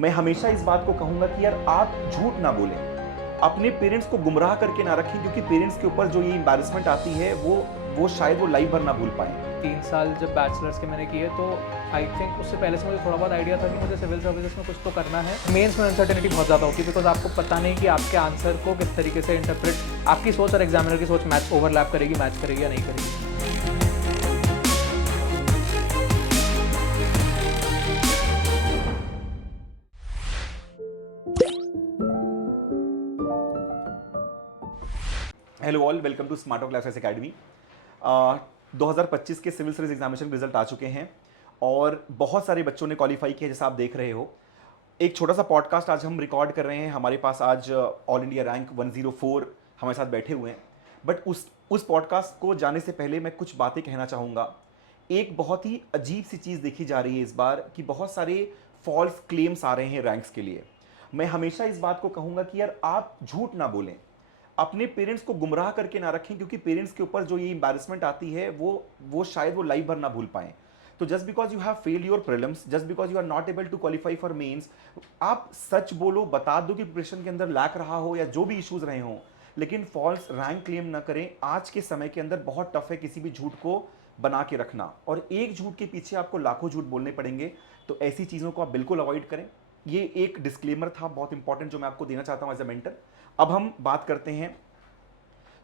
मैं हमेशा इस बात को कहूँगा कि यार आप झूठ ना बोलें। अपने पेरेंट्स को गुमराह करके ना रखें, क्योंकि पेरेंट्स के ऊपर जो ये एम्बैरेसमेंट आती है वो शायद वो लाइफ भर ना भूल पाएँ। 3 साल जब बैचलर्स के मैंने किए तो आई थिंक उससे पहले से मुझे थोड़ा बहुत आइडिया था कि मुझे सिविल सर्विसेज में कुछ तो करना है। मेंस में अनसर्टेनिटी बहुत ज़्यादा होती है बिकॉज आपको पता नहीं कि आपके आंसर को किस तरीके से इंटरप्रेट आपकी सोच और एग्जामिनर की सोच मैच ओवरलैप करेगी, मैच करेगी या नहीं करेगी। Hello all, welcome to smart classes academy. 2025 के सिविल सर्विस एग्जामिनेशन रिजल्ट आ चुके हैं और बहुत सारे बच्चों ने क्वालिफाई किया, जैसा आप देख रहे हो। एक छोटा सा पॉडकास्ट आज हम रिकॉर्ड कर रहे हैं। हमारे पास आज ऑल इंडिया रैंक 104 हमारे साथ बैठे हुए हैं। बट उस पॉडकास्ट को जाने से पहले मैं कुछ बातें कहना चाहूँगा। एक बहुत ही अजीब सी चीज़ देखी जा रही है इस बार कि बहुत सारे फॉल्स क्लेम्स आ रहे हैं रैंक्स के लिए। मैं हमेशा इस बात को कहूँगा कि यार आप झूठ ना बोलें, अपने पेरेंट्स को गुमराह करके ना रखें, क्योंकि पेरेंट्स के ऊपर जो ये एम्बैरेसमेंट आती है वो शायद वो लाइफ भर ना भूल पाएं। तो just because you have fail your prelims, just because you are not able to qualify for mains, आप सच बोलो, बता दो कि प्रिपरेशन के अंदर लैक रहा हो या जो भी इश्यूज रहे हों, लेकिन फॉल्स रैंक क्लेम ना करें। आज के समय के अंदर बहुत टफ है किसी भी झूठ को बना के रखना, और एक झूठ के पीछे आपको लाखों झूठ बोलने पड़ेंगे। तो ऐसी चीज़ों को आप बिल्कुल अवॉइड करें। ये एक डिस्क्लेमर था बहुत इंपॉर्टेंट जो मैं आपको देना चाहता हूँ एज अ मेंटर। अब हम बात करते हैं,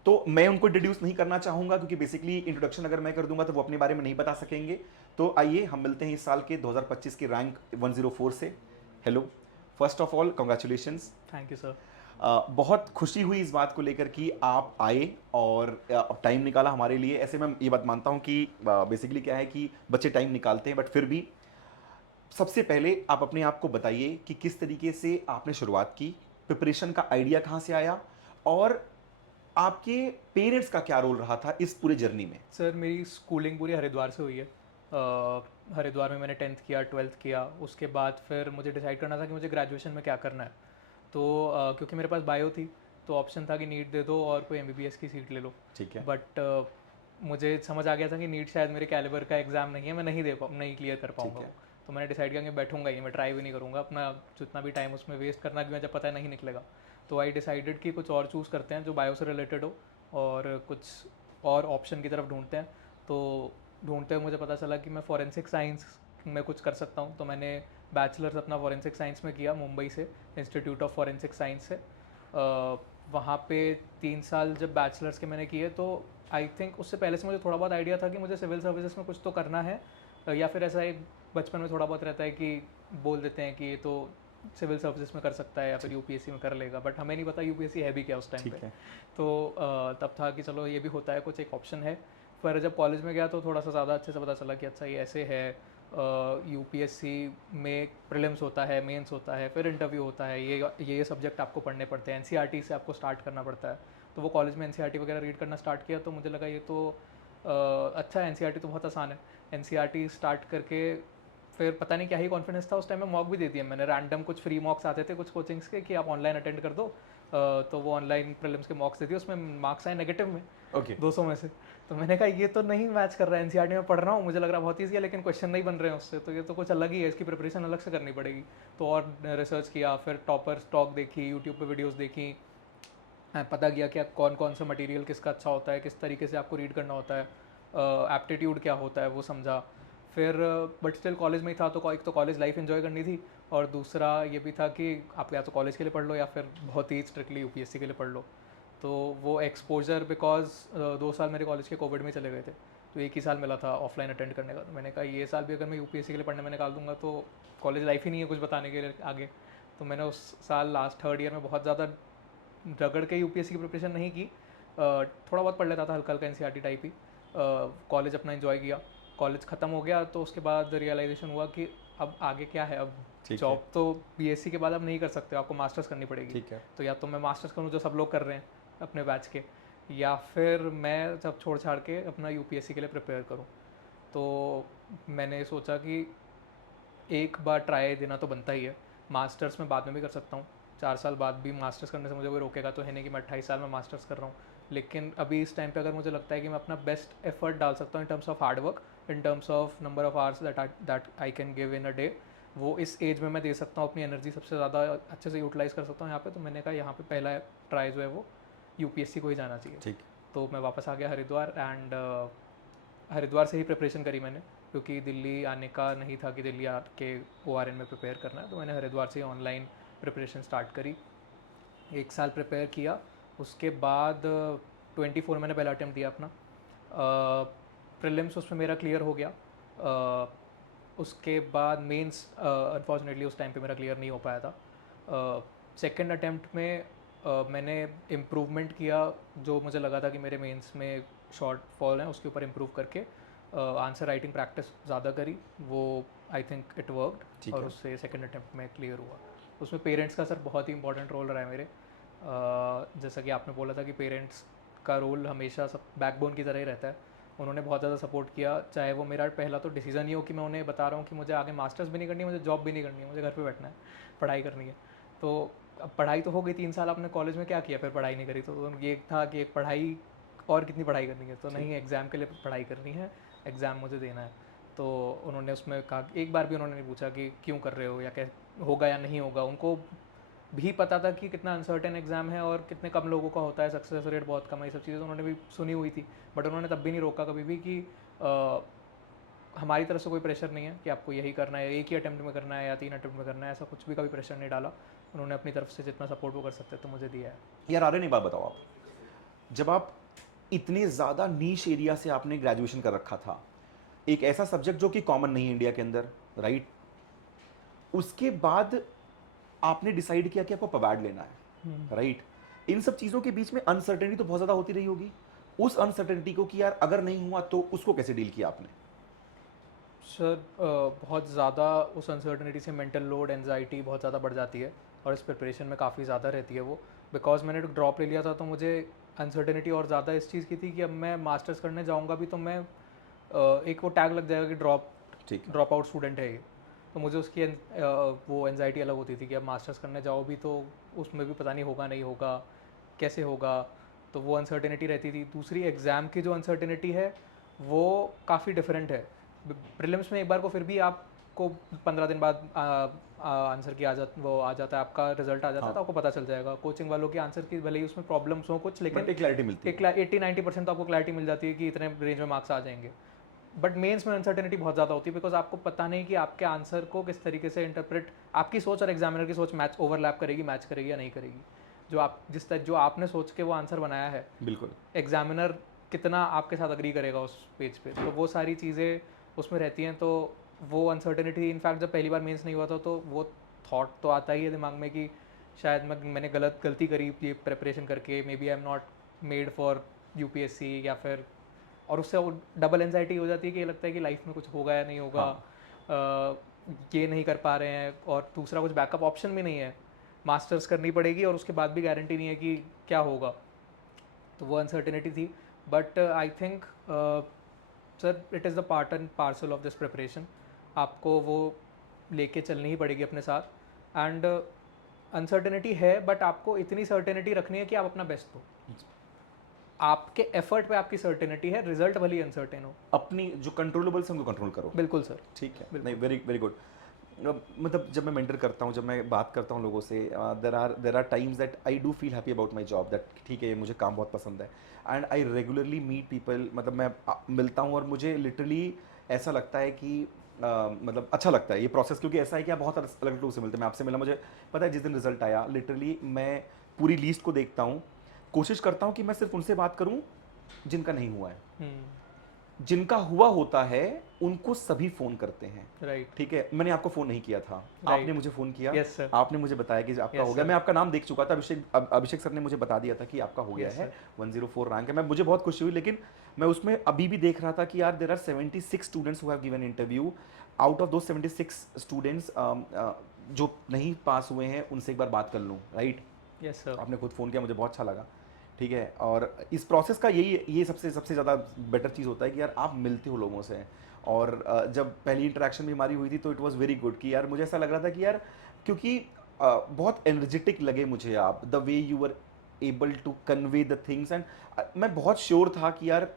तो मैं उनको इंट्रोड्यूस नहीं करना चाहूंगा क्योंकि बेसिकली इंट्रोडक्शन अगर मैं कर दूंगा तो वो अपने बारे में नहीं बता सकेंगे। तो आइए हम मिलते हैं इस साल के 2025 के रैंक 104 से। Hello, first of all congratulations. Thank you sir. बहुत खुशी हुई इस बात को लेकर कि आप आए और टाइम निकाला हमारे लिए। ऐसे मैं ये बात मानता हूँ कि बेसिकली क्या है कि बच्चे टाइम निकालते हैं, बट फिर भी सबसे पहले आप अपने आप को बताइए कि किस तरीके से आपने शुरुआत की, प्रिपरेशन का आइडिया कहाँ से आया, और आपके पेरेंट्स का क्या रोल रहा था इस पूरे जर्नी में। सर मेरी स्कूलिंग पूरी हरिद्वार से हुई है। हरिद्वार में मैंने 10th किया, 12th किया। उसके बाद फिर मुझे डिसाइड करना था कि मुझे ग्रेजुएशन में क्या करना है। तो क्योंकि मेरे पास बायो थी तो ऑप्शन था कि नीट दे दो और कोई एमबीबीएस की सीट ले लो। ठीक है। बट मुझे समझ आ गया था कि नीट शायद मेरे कैलिबर का एग्ज़ाम नहीं है, मैं नहीं क्लियर कर ठीक पाऊँगा है। वो। तो मैंने डिसाइड किया कि बैठूंगा ही, मैं ट्राई भी नहीं करूँगा अपना जितना भी टाइम उसमें वेस्ट करना कि मुझे पता है नहीं निकलेगा। तो आई डिसाइडेड कि कुछ और चूज़ करते हैं जो बायो से रिलेटेड हो और कुछ और ऑप्शन की तरफ ढूंढते हैं। तो ढूंढते हुए मुझे पता चला कि मैं फॉरेंसिक साइंस में कुछ कर सकता हूँ। तो मैंने बैचलर्स अपना फॉरेंसिक साइंस में किया मुंबई से, इंस्टीट्यूट ऑफ फॉरेंसिक साइंस से। वहाँ पे 3 साल जब बैचलर्स के मैंने किए तो आई थिंक उससे पहले से मुझे थोड़ा बहुत आइडिया था कि मुझे सिविल सर्विसेज में कुछ तो करना है। या फिर ऐसा एक बचपन में थोड़ा बहुत रहता है कि बोल देते हैं कि ये तो सिविल सर्विसेज में कर सकता है या फिर यूपीएससी में कर लेगा, बट हमें नहीं पता यूपीएससी है भी क्या उस टाइम ठीक पे। है। तो तब था कि चलो ये भी होता है, कुछ एक ऑप्शन है। पर जब कॉलेज में गया तो थोड़ा सा ज़्यादा अच्छे से पता चला कि अच्छा ये ऐसे है। यूपीएससी में प्रीलिम्स होता है, मेंस होता है, फिर इंटरव्यू होता है, ये सब्जेक्ट आपको पढ़ने पड़ते हैं, एनसीईआरटी से आपको स्टार्ट करना पड़ता है। तो वो कॉलेज में एनसीईआरटी वगैरह रीड करना स्टार्ट किया तो मुझे लगा ये तो अच्छा है, एनसीईआरटी तो बहुत आसान है। एनसीईआरटी स्टार्ट करके फिर पता नहीं क्या ही कॉन्फिडेंस था उस टाइम में, मॉक भी दे दिए मैंने रैंडम। कुछ फ्री मॉक्स आते थे कुछ कोचिंग्स के कि आप ऑनलाइन अटेंड कर दो। तो वो ऑनलाइन प्रीलिम्स के मॉक्स दे दिए, उसमें मार्क्स आए नेगेटिव में ओके। 200 में से। तो मैंने कहा ये तो नहीं मैच कर रहा है, एनसीईआरटी में पढ़ रहा हूँ, मुझे लग रहा है बहुत ईजी है लेकिन क्वेश्चन नहीं बन रहे हैं उससे, तो ये तो कुछ अलग ही है, इसकी प्रिपरेशन अलग से करनी पड़ेगी। तो और रिसर्च किया, फिर टॉपर स्टॉक देखी, यूट्यूब पे वीडियोस देखी, पता किया कि कौन कौन सा मटेरियल किसका अच्छा होता है, किस तरीके से आपको रीड करना होता है, एप्टीट्यूड क्या होता है वो समझा। फिर बट स्टिल कॉलेज में ही था तो एक तो कॉलेज लाइफ एंजॉय करनी थी, और दूसरा ये भी था कि आप या तो कॉलेज के लिए पढ़ लो या फिर बहुत ही स्ट्रिक्टली यूपीएससी के लिए पढ़ लो। तो वो एक्सपोजर बिकॉज 2 साल मेरे कॉलेज के कोविड में चले गए थे, तो एक ही साल मिला था ऑफलाइन अटेंड करने का। तो मैंने कहा ये साल भी अगर मैं यूपीएससी के लिए पढ़ने में निकाल दूंगा तो कॉलेज लाइफ ही नहीं है कुछ बताने के लिए आगे। तो मैंने उस साल लास्ट 3rd ईयर में बहुत ज़्यादा रगड़ के यूपीएससी की प्रिपरेशन नहीं की। थोड़ा बहुत पढ़ लेता था, हल्का हल्का एनसीईआरटी टाइप ही। कॉलेज अपना एंजॉय किया, कॉलेज ख़त्म हो गया तो उसके बाद रियलाइजेशन हुआ कि अब आगे क्या है। अब ठीक है। जॉब तो बीएससी के बाद अब नहीं कर सकते, आपको मास्टर्स करनी पड़ेगी। ठीक है। तो या तो मैं मास्टर्स करूँ जो सब लोग कर रहे हैं अपने बैच के, या फिर मैं सब छोड़ छाड़ के अपना यूपीएससी के लिए प्रिपेयर करूँ। तो मैंने सोचा कि एक बार ट्राई देना तो बनता ही है। मास्टर्स में बाद में भी कर सकता हूँ, 4 साल बाद भी मास्टर्स करने से मुझे कोई रोकेगा तो है नहीं कि मैं 28 साल में मास्टर्स कर रहा हूँ। लेकिन अभी इस टाइम पे अगर मुझे लगता है कि मैं अपना बेस्ट एफर्ट डाल सकता हूँ in terms of hard work, in terms of number of hours that I can give in a day, वो इस एज में मैं दे सकता हूँ अपनी एनर्जी सबसे ज़्यादा अच्छे से यूटिलाइज़ कर सकता हूँ यहाँ पे, तो मैंने कहा यहाँ पे पहला ट्राई जो है वो यूपीएससी को ही जाना चाहिए। ठीक। तो मैं वापस आ गया हरिद्वार, एंड हरिद्वार से ही प्रिपरेशन करी मैंने, क्योंकि दिल्ली आने का नहीं था कि दिल्ली आके ORN में प्रिपेयर करना है, तो मैंने हरिद्वार से ऑनलाइन प्रिपरेशन स्टार्ट करी। 1 साल प्रिपेयर किया, उसके बाद 24 मैंने पहला अटैम्प्ट दिया अपना, प्रीलिम्स उसमें मेरा क्लियर हो गया। उसके बाद मेंस अनफॉर्चुनेटली उस टाइम पे मेरा क्लियर नहीं हो पाया था। सेकंड अटैम्प्ट में मैंने इम्प्रूवमेंट किया, जो मुझे लगा था कि मेरे मेंस में शॉर्ट फॉल हैं उसके ऊपर इम्प्रूव करके आंसर राइटिंग प्रैक्टिस ज़्यादा करी, वो आई थिंक इट वर्कड, और उससे सेकंड अटैम्प्ट में क्लियर हुआ। उसमें पेरेंट्स का सर बहुत ही इंपॉर्टेंट रोल रहा है मेरे। जैसा कि आपने बोला था कि पेरेंट्स का रोल हमेशा सब बैकबोन की तरह ही रहता है। उन्होंने बहुत ज़्यादा सपोर्ट किया, चाहे वो मेरा पहला तो डिसीजन ही हो कि मैं उन्हें बता रहा हूँ कि मुझे आगे मास्टर्स भी नहीं करनी है, मुझे जॉब भी नहीं करनी है, मुझे घर पे बैठना है, पढ़ाई करनी है। तो अब पढ़ाई तो हो गई, 3 साल आपने कॉलेज में क्या किया, फिर पढ़ाई नहीं करी, तो ये था कि एक पढ़ाई और कितनी पढ़ाई करनी है, तो नहीं एग्ज़ाम के लिए पढ़ाई करनी है, एग्ज़ाम मुझे देना है। तो उन्होंने उसमें कहा, एक बार भी उन्होंने नहीं पूछा कि क्यों कर रहे हो या क्या होगा या नहीं होगा। उनको भी पता था कि कितना अनसर्टेन एग्ज़ाम है और कितने कम लोगों का होता है, सक्सेस रेट बहुत कम है, ये सब चीज़ें तो उन्होंने भी सुनी हुई थी, बट उन्होंने तब भी नहीं रोका कभी भी कि हमारी तरफ से कोई प्रेशर नहीं है कि आपको यही करना है, एक ही अटैम्प्ट में करना है या 3 अटैम्प्ट में करना है, ऐसा कुछ भी कभी प्रेशर नहीं डाला। उन्होंने अपनी तरफ से जितना सपोर्ट वो कर सकते तो मुझे दिया है। यार आर्यन एक बात बताओ, आप जब आप इतने ज़्यादा नीश एरिया से आपने ग्रेजुएशन कर रखा था, एक ऐसा सब्जेक्ट जो कि कॉमन नहीं है इंडिया के अंदर, राइट, उसके बाद आपने डिसाइड किया कि आपको पवाड लेना है, राइट, इन सब चीज़ों के बीच में अनसर्टेनिटी तो बहुत ज़्यादा होती रही होगी। उस अनसर्टेनिटी को कि यार अगर नहीं हुआ तो उसको कैसे डील किया आपने? सर बहुत ज़्यादा उस अनसर्टनिटी से मेंटल लोड, एनजाइटी बहुत ज़्यादा बढ़ जाती है, और इस प्रिपरेशन में काफ़ी ज़्यादा रहती है वो। बिकॉज मैंने ड्रॉप ले लिया था तो मुझे अनसर्टेनिटी और ज़्यादा इस चीज़ की थी कि अब मैं मास्टर्स करने जाऊँगा भी तो मैं एक वो टैग लग जाएगा कि ड्रॉप आउट स्टूडेंट है ये, तो मुझे उसकी वो एनजाइटी अलग होती थी कि अब मास्टर्स करने जाओ भी तो उसमें भी पता नहीं होगा नहीं होगा, कैसे होगा, तो वो अनसर्टेनिटी रहती थी। दूसरी एग्ज़ाम की जो अनसर्टेनिटी है वो काफ़ी डिफरेंट है। प्रीलिम्स में एक बार को फिर भी आपको 15 दिन बाद आंसर की आ जाता है, आपका रिजल्ट आ जाता है, तो आपको पता चल जाएगा। कोचिंग वालों के आंसर की भले ही उसमें प्रॉब्लम्स हो कुछ, लेकिन एक क्लैरिटी मिलती है, 80-90% तो आपको क्लैरिटी मिल जाती है कि इतने रेंज में मार्क्स आ जाएंगे। बट मेंस में अनसर्टेनिटी बहुत ज़्यादा होती है, बिकॉज आपको पता नहीं कि आपके आंसर को किस तरीके से इंटरप्रेट, आपकी सोच और एग्जामिनर की सोच मैच ओवरलैप करेगी, मैच करेगी या नहीं करेगी। जो आपने सोच के वो आंसर बनाया है, बिल्कुल, एग्जामिनर कितना आपके साथ अग्री करेगा उस पेज पे, तो वो सारी चीज़ें उसमें रहती हैं। तो वो अनसर्टेनिटी, इनफैक्ट जब पहली बार मेंस नहीं हुआ था तो वो थॉट तो आता ही है दिमाग में कि शायद मैंने गलती करी ये प्रिपरेशन करके, maybe I am not made for UPSC, या फिर, और उससे डबल एंजाइटी हो जाती है कि ये लगता है कि लाइफ में कुछ होगा या नहीं होगा, ये नहीं कर पा रहे हैं, और दूसरा कुछ बैकअप ऑप्शन भी नहीं है, मास्टर्स करनी पड़ेगी और उसके बाद भी गारंटी नहीं है कि क्या होगा, तो वो अनसर्टेनिटी थी। But I think sir it is the part and parcel of this preparation, आपको वो लेके चलनी ही पड़ेगी अपने साथ। एंड अनसर्टेनिटी है, बट आपको इतनी सर्टेनिटी रखनी है कि आप अपना बेस्ट दो, आपके एफर्ट पे आपकी सर्टेनिटी है, रिजल्ट भले अनसर्टेन हो, अपनी जो कंट्रोलेबल्स हैं उनको कंट्रोल करो। बिल्कुल सर, ठीक है, नहीं, वेरी वेरी गुड। मतलब जब मैं मेंटर करता हूँ, जब मैं बात करता हूँ लोगों से, there are times that I do feel happy about my job, that ठीक है मुझे काम बहुत पसंद है, and I regularly meet people, मतलब मैं मिलता हूँ और मुझे लिटरली ऐसा लगता है कि मतलब अच्छा लगता है ये प्रोसेस, क्योंकि ऐसा है कि आप बहुत अलग लोगों से मिलते हैं। मैं आपसे मिला, मुझे पता है जिस दिन रिजल्ट आया, लिटरली मैं पूरी लिस्ट को देखता हूँ, कोशिश करता हूँ कि मैं सिर्फ उनसे बात करूँ जिनका नहीं हुआ है, जिनका हुआ होता है उनको सभी फ़ोन करते हैं, राइट, ठीक है। मैंने आपको फ़ोन नहीं किया था, आपने मुझे फ़ोन किया, यस सर, आपने मुझे बताया कि आपका हो गया, मैं आपका नाम देख चुका था, अभिषेक सर ने मुझे बता दिया था कि आपका हो गया है, 104 रैंक है, मुझे बहुत खुशी हुई। लेकिन मैं उसमें अभी भी देख रहा था कि यार there are 76 students who have given interview, out of दो 76 स्टूडेंट्स जो नहीं पास हुए हैं उनसे एक बार बात कर लूँ, राइट। यस सर, आपने खुद फ़ोन किया, मुझे बहुत अच्छा लगा, ठीक है। और इस प्रोसेस का ये सबसे ज़्यादा बेटर चीज़ होता है कि यार आप मिलते हो लोगों से। और जब पहली इंटरेक्शन भी हमारी हुई थी तो इट वाज़ वेरी गुड, कि यार मुझे ऐसा लग रहा था कि यार, क्योंकि बहुत एनर्जेटिक लगे मुझे आप, the way you were able to convey the things, and मैं बहुत श्योर था कि यार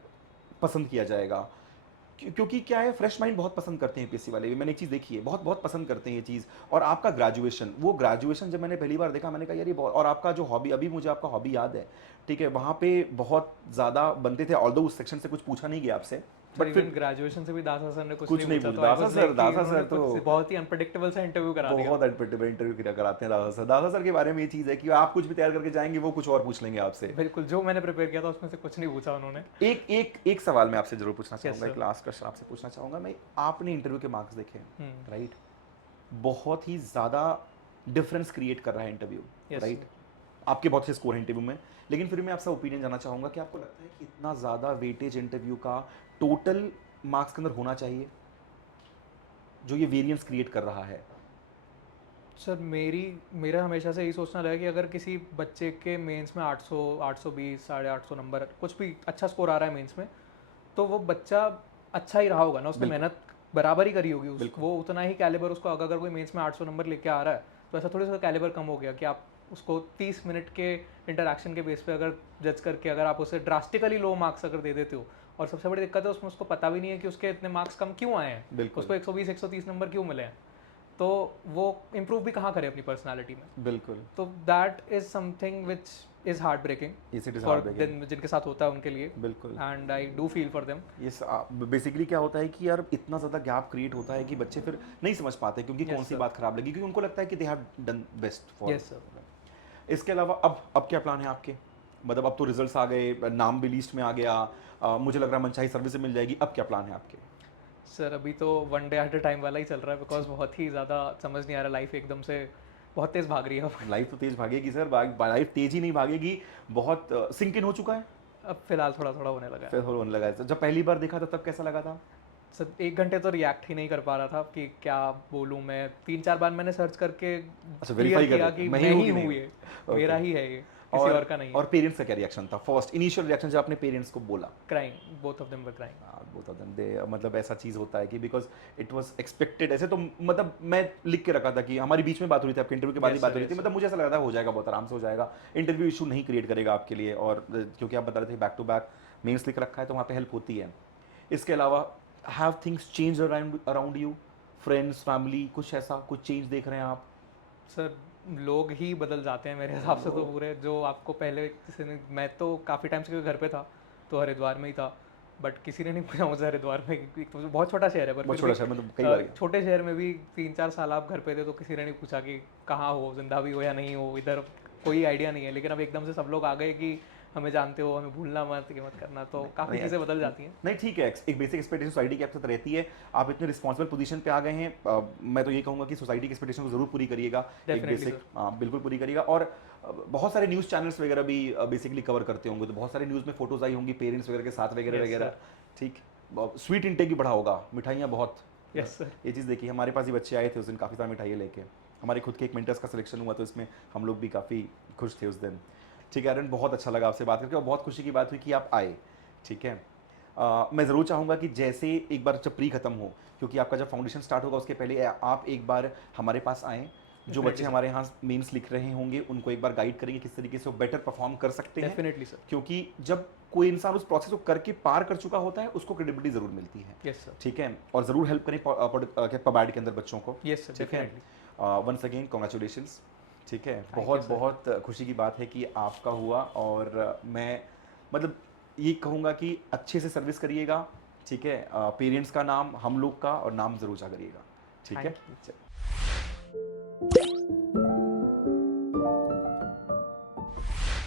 पसंद किया जाएगा। क्योंकि क्या है, फ्रेश माइंड बहुत पसंद करते हैं यूपीएससी वाले भी। मैंने एक चीज़ देखी है, बहुत बहुत पसंद करते हैं ये चीज़। और आपका ग्रेजुएशन, वो ग्रेजुएशन जब मैंने पहली बार देखा, मैंने कहा यार ये बहुत, और आपका जो हॉबी, अभी मुझे आपका हॉबी याद है, ठीक है, वहाँ पे बहुत ज़्यादा बनते थे, ऑल्दो उस सेक्शन से कुछ पूछा नहीं गया आपसे, बट बट फिर फिर ग्रेजुएशन से भी दासा सर ने कुछ कुछ नहीं पूछा, पूछा। तो I दासा was सर, like कि दासा सर उन्होंने तो कुछ बहुत ही अनप्रेडिक्टेबल सा इंटरव्यू करा दिया। बहुत अनप्रेडिक्टेबल इंटरव्यू कराते हैं दादा सर। दादा सर के बारे में ये चीज़ है कि आप कुछ भी तैयार करके जाएंगे, वो कुछ और पूछ लेंगे आपसे। बिल्कुल, जो मैंने प्रिपेयर किया था उसमें से कुछ नहीं पूछा उन्होंने। एक एक एक सवाल मैं आपसे जरूर पूछना Yes, चाहूंगा, sir. एक लास्ट क्वेश्चन आपसे पूछना चाहूंगा मैं। आपने इंटरव्यू के मार्क्स देखे, हम्म, राइट? बहुत ही ज़्यादा डिफरेंस क्रिएट कर रहा है इंटरव्यू, Yes, राइट? sir. आपके बहुत से स्कोर हैं इंटरव्यू में, लेकिन फिर मैं आपसे ओपिनियन जानना चाहूंगा कि आपको लगता है कि इतना ज़्यादा वेटेज इंटरव्यू का टोटल मार्क्स के अंदर होना चाहिए, जो ये वेरिएंस क्रिएट कर रहा है? सर मेरा हमेशा से यही सोचना रहा है कि अगर किसी बच्चे के मेंस में 800, 820, 850 नंबर, कुछ भी अच्छा स्कोर आ रहा है मेंस में, तो वो बच्चा अच्छा ही रहा होगा ना, उसने बिल्कुल। मेहनत बराबर ही करी होगी, बिल्कुल। वो उतना ही कैलिबर उसको, अगर कोई मेंस में 800 नंबर लेके आ रहा है, तो ऐसा थोड़ी सा कैलिबर कम हो गया कि आप उसको 30 मिनट के इंटरैक्शन के बेस पे अगर जज करके अगर आप उसे ड्रास्टिकली लो मार्क्स अगर दे देते हो, और सबसे बड़ी दिक्कत है उसमें उसको पता भी नहीं है कि उसके इतने मार्क्स कम क्यों आए हैं, बिल्कुल। उसको 120, 130 नंबर क्यों मिले हैं, तो वो इम्प्रूव भी कहाँ करे अपनी पर्सनालिटी में। बिल्कुल। तो that is something which is heartbreaking Yes, it is for heartbreaking. जिनके साथ होता है उनके लिए, बिल्कुल। And I do feel for them. Yes, basically क्या होता है कि यार इतना ज़्यादा गैप क्रिएट होता है कि बच्चे फिर नहीं समझ पाते, क्योंकि Yes, कौन सी sir. बात खराब लगी, क्योंकि उनको लगता है कि they have done best for. Yes sir. इसके अलावा अब क्या प्लान है आपके? मतलब अब तो रिजल्ट्स आ गए, नाम भी लिस्ट में आ गया, मुझे लग रहा है मनचाही सर्विस मिल जाएगी, अब क्या प्लान है आपके? सर अभी तो one day at a time वाला ही चल रहा है, बिकॉज बहुत ही ज़्यादा समझ नहीं आ रहा, लाइफ एकदम से बहुत तेज़ भाग रही है अब। लाइफ तो तेज भागेगी सर, लाइफ तेज ही नहीं भागेगी, बहुत सिंक इन हो चुका है, अब फिलहाल थोड़ा थोड़ा होने लगा है। फिर होने लगा है। सर जब पहली बार देखा था तब कैसा लगा था? सर 1 घंटे तो रिएक्ट ही नहीं कर पा रहा था कि क्या बोलूँ मैं, 3-4 बार मैंने सर्च करके अच्छा, क्लियर वेरीफाई किया कर कि मैं मैं ही ही हूँ कि हूँ, नहीं ये हूँ। मेरा Okay. ही है, ये किसी और का नहीं है। और पेरेंट्स का क्या रिएक्शन था? फर्स्ट इनिशियल रिएक्शन जब आपने पेरेंट्स को बोला? Crying, both of them were crying. Both of them, they मतलब ऐसा चीज़ होता है कि बिकॉज इट वाज एक्सपेक्टेड। ऐसे तो मतलब मैं लिख के रखा था कि हमारी बीच में बात हो रही थी, आपके इंटरव्यू के बाद ही Yes, बात sir, हो रही थी, yes, मतलब मुझे ऐसा लगा था हो जाएगा, बहुत आराम से हो जाएगा, इंटरव्यू इशू नहीं क्रिएट करेगा आपके लिए, और क्योंकि आप बता रहे थे बैक टू बैक मेंस लिख रखा है तो वहाँ पे हेल्प होती है। इसके अलावा have things change around you, friends, family, कुछ ऐसा कुछ चेंज देख रहे हैं आप? सर लोग ही बदल जाते हैं मेरे हिसाब से, तो पूरे जो आपको पहले किसी ने, मैं तो काफ़ी टाइम से घर पे था तो हरिद्वार में ही था, बट किसी ने नहीं पूछा मुझे हरिद्वार में, तो बहुत छोटा शहर है पर बहुत फिर छोटा भी, शहर, मतलब कई बार छोटे शहर में भी 3-4 साल आप घर पे थे तो किसी ने नहीं पूछा कि कहाँ हो, जिंदा भी हो या नहीं हो, इधर कोई आइडिया नहीं है। लेकिन अब एकदम से सब लोग आ गए कि हमें जानते हो, हमें भूलना मत, ये मत करना, तो काफ़ी नहीं, चीज़ें बदल जाती हैं। नहीं ठीक है, एक बेसिक एक्सपेक्टेशन सोसाइटी के आपके साथ रहती है, आप इतने रिस्पॉन्सिबल पोजीशन पे आ गए हैं, मैं तो ये कहूँगा कि सोसाइटी की एक्सपेक्टेशन को जरूर पूरी करिएगा, एक Definitely, बेसिक, बिल्कुल पूरी करिएगा। और बहुत सारे न्यूज़ चैनल्स वगैरह भी बेसिकली कवर करते होंगे, तो बहुत सारे न्यूज़ में फोटोज आई होंगी पेरेंट्स वगैरह के साथ वगैरह Yes, वगैरह, sir. ठीक। स्वीट इंटेक भी बढ़ा होगा, मिठाइयाँ बहुत। Yes, sir. ये चीज़ देखिए, हमारे पास ही बच्चे आए थे उस दिन, काफ़ी सारी मिठाइयाँ लेके, हमारे खुद के एक मेंटर्स का सिलेक्शन हुआ तो इसमें हम लोग भी काफ़ी खुश थे उस दिन। ठीक है एरन, बहुत अच्छा लगा आपसे बात करके, और बहुत खुशी की बात हुई कि आप आए, ठीक है। मैं ज़रूर चाहूँगा कि जैसे एक बार जब प्री खत्म हो, क्योंकि आपका जब फाउंडेशन स्टार्ट होगा उसके पहले आप एक बार हमारे पास आएँ, जो बच्चे हमारे यहाँ मेंस लिख रहे होंगे उनको एक बार गाइड करेंगे किस तरीके से वो बेटर परफॉर्म कर सकते हैं। Definitely sir. क्योंकि जब कोई इंसान उस प्रोसेस को करके पार कर चुका होता है उसको क्रेडिबिलिटी ज़रूर मिलती है। Yes sir. ठीक है, और ज़रूर हेल्प करें पबाड के अंदर बच्चों को। यस सर, ठीक है, डेफिनेटली। Once again congratulations. ठीक है, you, बहुत sir. बहुत खुशी की बात है कि आपका हुआ, और मैं मतलब ये कहूँगा कि अच्छे से सर्विस करिएगा, ठीक है, पेरेंट्स का नाम, हम लोग का, और नाम ज़रूर जा करिएगा, ठीक है। Thank you.